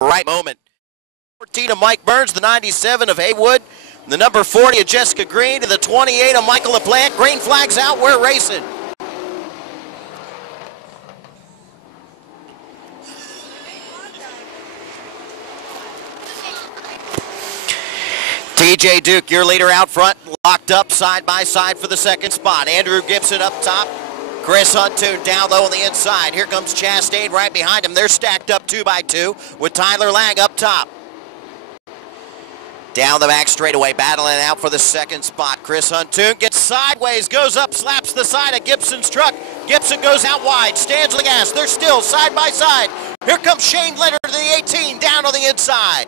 right moment. 14 of Mike Burns, the 97 of Haywood, the number 40 of Jessica Green, and the 28 of Michael LaPlante. Green flag's out, we're racing. TJ Duke, your leader out front, locked up side by side for the second spot. Andrew Gibson up top. Chris Huntoon down low on the inside. Here comes Chastain right behind him. They're stacked up 2 by 2 with Tyler Lang up top. Down the back straightaway, battling out for the second spot. Chris Huntoon gets sideways, goes up, slaps the side of Gibson's truck. Gibson goes out wide, stands on the gas. They're still side by side. Here comes Shane Leonard to the 18, down on the inside.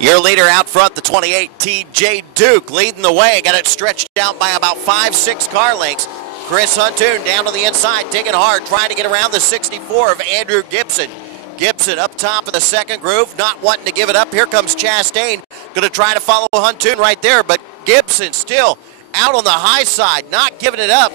Your leader out front, the 28, TJ Duke, leading the way. Got it stretched out by about 5-6 car lengths. Chris Huntoon down on the inside, digging hard, trying to get around the 64 of Andrew Gibson. Gibson up top of the second groove, not wanting to give it up. Here comes Chastain, going to try to follow Huntoon right there, but Gibson still out on the high side, not giving it up.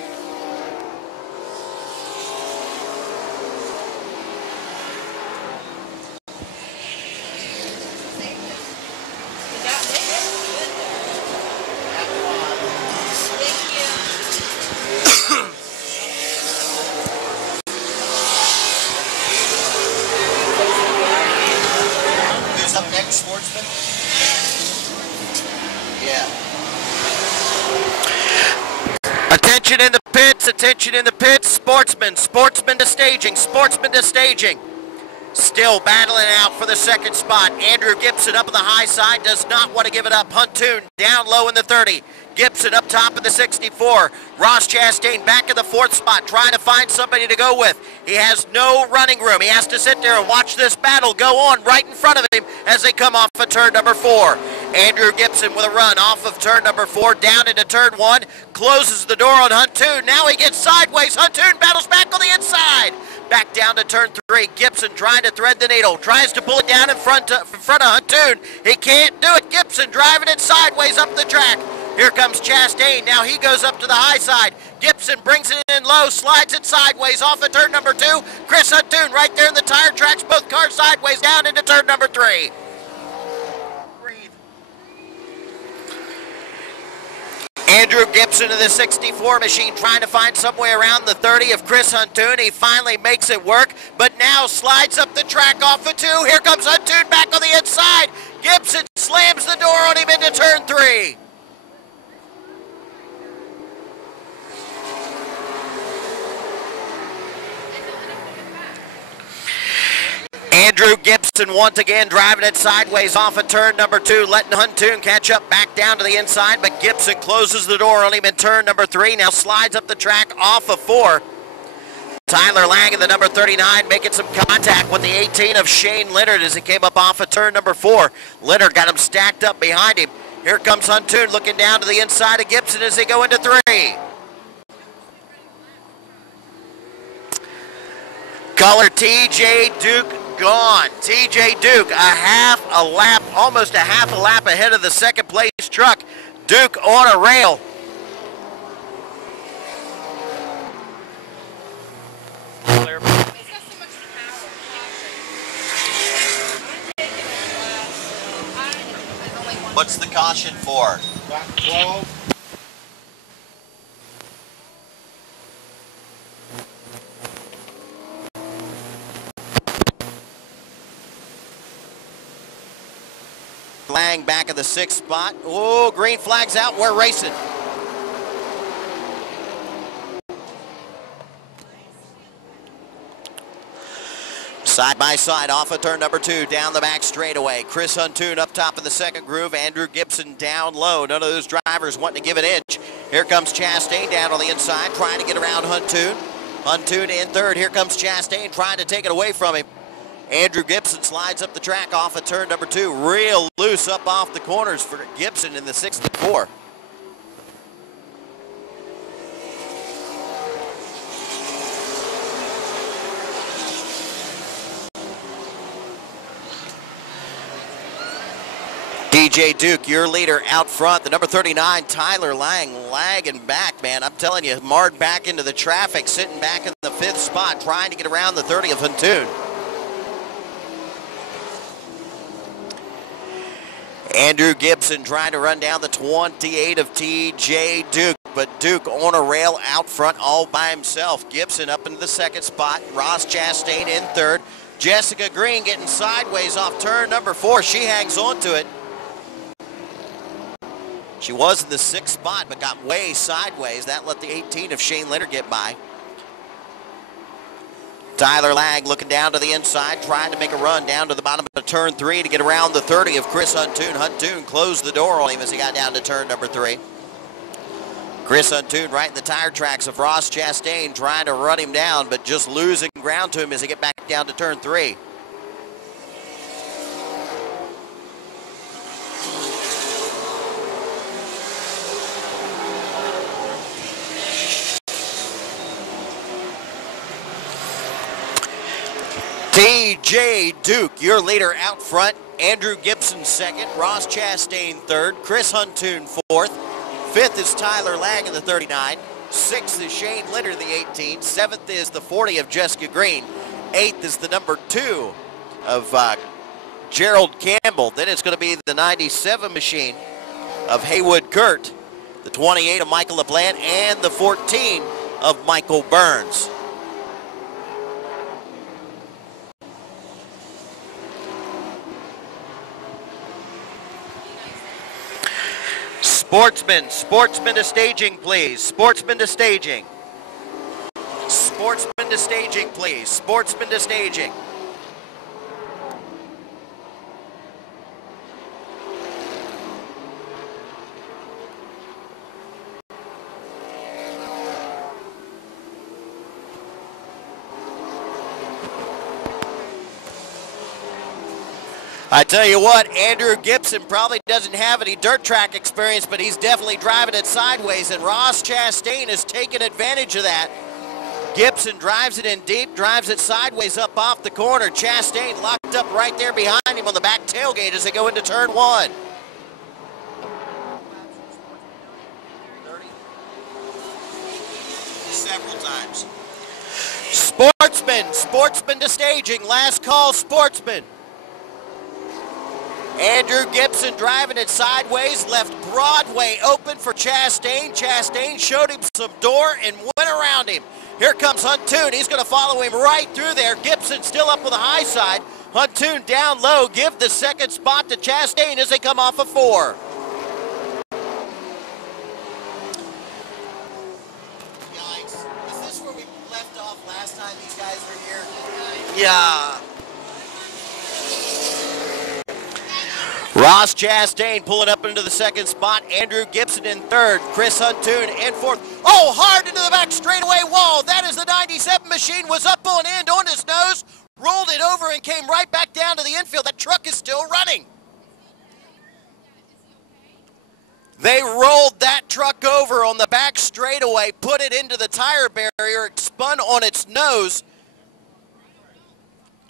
Sportsman? Yeah. Attention in the pits, attention in the pits. Sportsman to staging, sportsman to staging. Still battling out for the second spot. Andrew Gibson up on the high side, does not want to give it up. Huntoon down low in the 30. Gibson up top of the 64. Ross Chastain back in the 4th spot, trying to find somebody to go with. He has no running room. He has to sit there and watch this battle go on right in front of him as they come off of turn number 4. Andrew Gibson with a run off of turn number 4, down into turn 1, closes the door on Huntoon. Now he gets sideways. Huntoon battles back on the inside. Back down to turn 3. Gibson trying to thread the needle. Tries to pull it down in front of Huntoon. He can't do it. Gibson driving it sideways up the track. Here comes Chastain. Now he goes up to the high side. Gibson brings it in low, slides it sideways off of turn number 2. Chris Huntoon right there in the tire tracks, both cars sideways down into turn number 3. Andrew Gibson of the 64 machine trying to find some way around the 30 of Chris Huntoon. He finally makes it work, but now slides up the track off of 2. Here comes Huntoon back on the inside. Gibson slams the door on him into turn 3. Andrew Gibson once again driving it sideways off of turn number 2, letting Huntoon catch up back down to the inside, but Gibson closes the door on him in turn number 3, now slides up the track off of 4. Tyler Lang in the number 39 making some contact with the 18 of Shane Leonard as he came up off of turn number 4. Leonard got him stacked up behind him. Here comes Huntoon looking down to the inside of Gibson as they go into 3. Color TJ Duke gone. TJ Duke almost a half a lap ahead of the second place truck. Duke on a rail. What's the caution for? 12. Lang back in the 6th spot. Oh, green flag's out. We're racing. Side by side off of turn number 2, down the back straightaway. Chris Huntoon up top of the second groove. Andrew Gibson down low. None of those drivers wanting to give an inch. Here comes Chastain down on the inside, trying to get around Huntoon. Huntoon in 3rd. Here comes Chastain trying to take it away from him. Andrew Gibson slides up the track off of turn number 2. Real loose up off the corners for Gibson in the 64. TJ Duke, your leader out front. The number 39, Tyler Lang, lagging back, man. I'm telling you, marred back into the traffic, sitting back in the 5th 5th spot, trying to get around the 30 of Huntoon. Andrew Gibson trying to run down the 28 of T.J. Duke, but Duke on a rail out front all by himself. Gibson up into the 2nd spot. Ross Chastain in 3rd. Jessica Green getting sideways off turn number 4. She hangs on to it. She was in the 6th spot, but got way sideways. That let the 18 of Shane Leonard get by. Tyler Lang looking down to the inside, trying to make a run down to the bottom of turn 3 to get around the 30 of Chris Huntoon. Huntoon closed the door on him as he got down to turn number 3. Chris Huntoon right in the tire tracks of Ross Chastain, trying to run him down, but just losing ground to him as he get back down to turn 3. T.J. Duke, your leader out front. Andrew Gibson 2nd. Ross Chastain 3rd. Chris Huntoon 4th. 5th is Tyler Lang in the 39. 6th is Shane Leonard in the 18. 7th is the 40 of Jessica Green. 8th is the number 2 of Gerald Campbell. Then it's going to be the 97 machine of Haywood Kurt. The 28 of Michael LaPlante and the 14 of Michael Burns. Sportsman to staging, please. Sportsman to staging. Sportsman to staging, please. Sportsman to staging. I tell you what, Andrew Gibson probably doesn't have any dirt track experience, but he's definitely driving it sideways, and Ross Chastain has taken advantage of that. Gibson drives it in deep, drives it sideways up off the corner. Chastain locked up right there behind him on the back tailgate as they go into turn 1. 30. Several times. Sportsman to staging, last call, Sportsman. Andrew Gibson driving it sideways, left Broadway open for Chastain. Chastain showed him some door and went around him. Here comes Huntoon. He's going to follow him right through there. Gibson still up on the high side. Huntoon down low. Give the 2nd spot to Chastain as they come off of 4. Yikes. Is this where we left off last time these guys were here? Yeah. Ross Chastain pulling up into the 2nd spot. Andrew Gibson in 3rd. Chris Huntoon in 4th. Oh, hard into the back straightaway wall. That is the 97 machine. Was up on end on his nose. Rolled it over and came right back down to the infield. That truck is still running. They rolled that truck over on the back straightaway, put it into the tire barrier, it spun on its nose.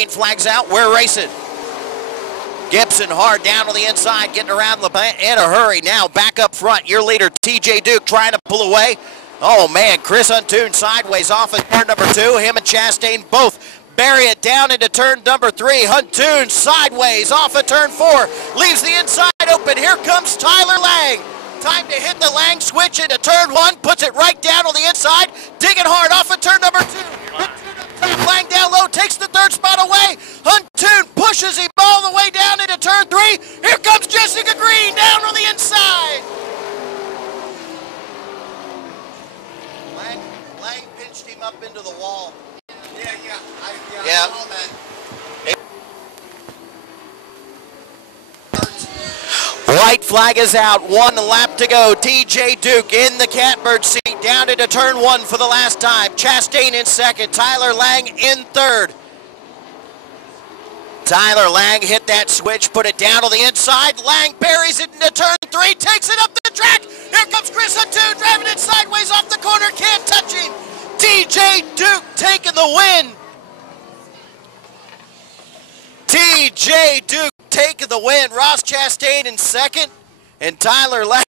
Flags out. We're racing. Gibson hard down on the inside, getting around LaPlante in a hurry. Now back up front, your leader T.J. Duke trying to pull away. Oh man, Chris Huntoon sideways off at turn number 2. Him and Chastain both bury it down into turn number 3. Huntoon sideways off at turn 4. Leaves the inside open. Here comes Tyler Lang. Time to hit the Lang switch into turn 1. Puts it right down on the inside. Digging hard off at turn number 2. Lang down low, takes the 3rd spot away. Huntoon pushes him all the way down into turn 3. Here comes Jessica Green down on the inside. Lang pinched him up into the wall. Yeah. I saw that. White flag is out. 1 lap to go. T.J. Duke in the catbird seat down into turn 1 for the last time. Chastain in 2nd. Tyler Lang in 3rd. Tyler Lang hit that switch, put it down on the inside. Lang buries it into turn 3, takes it up the track. Here comes Chris Huntoon driving it sideways off the corner. Can't touch him. T.J. Duke taking the win. T.J. Duke taking the win. Ross Chastain in 2nd, and Tyler Lang